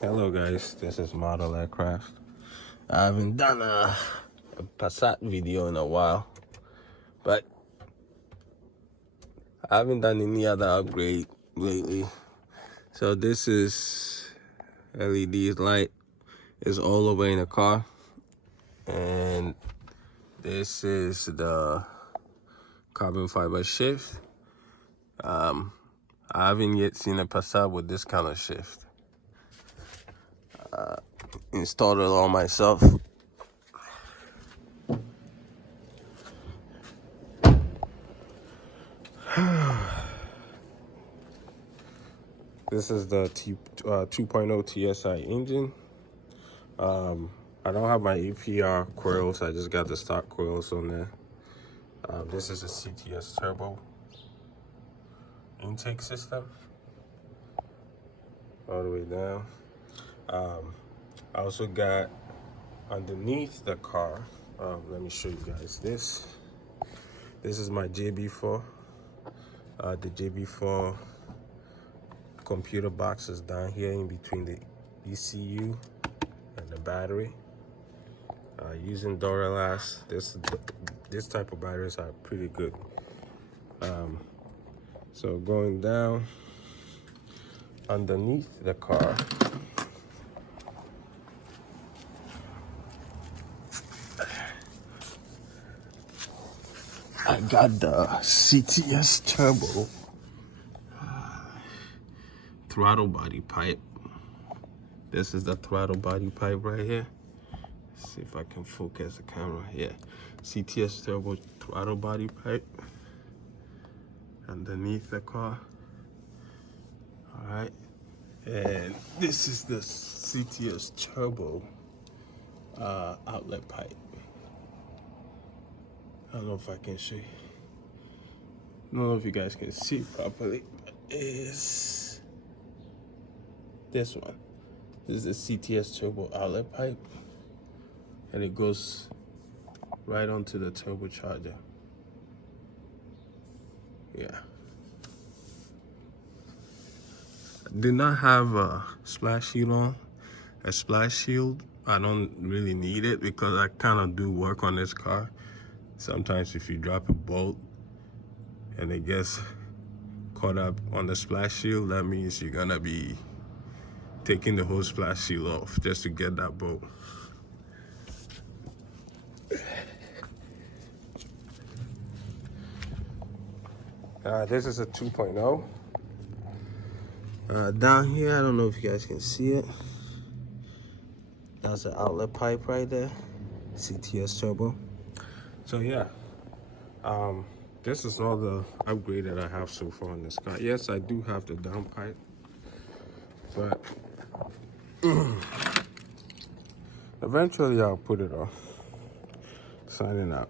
Hello guys, this is Model Aircraft. I haven't done a Passat video in a while, but I haven't done any other upgrade lately. So this is LED light is all over in the car, and this is the carbon fiber shift. I haven't yet seen a Passat with this kind of shift. Installed it all myself. This is the 2.0 TSI engine. I don't have my APR coils. I just got the stock coils on there. This is a CTS Turbo intake system. All the way down. I also got underneath the car. Let me show you guys this. This is my JB4. The JB4 computer box is down here in between the ECU and the battery. Using Duralast, this type of batteries are pretty good. So going down underneath the car, I got the CTS Turbo throttle body pipe. This is the throttle body pipe right here. Let's see if I can focus the camera here. CTS Turbo throttle body pipe underneath the car. All right, and this is the CTS Turbo outlet pipe. I don't know if I can show you. I don't know if you guys can see properly, but it's this one. This is the CTS Turbo outlet pipe, and it goes right onto the turbocharger. Yeah. I did not have a splash shield on. A splash shield, I don't really need it because I kind of do work on this car. Sometimes if you drop a bolt and it gets caught up on the splash shield, that means you're gonna be taking the whole splash shield off just to get that bolt. This is a 2.0. Down here, I don't know if you guys can see it. That's the outlet pipe right there, CTS Turbo. So yeah, this is all the upgrade that I have so far in this car. Yes, I do have the downpipe, but eventually I'll put it on. Signing out.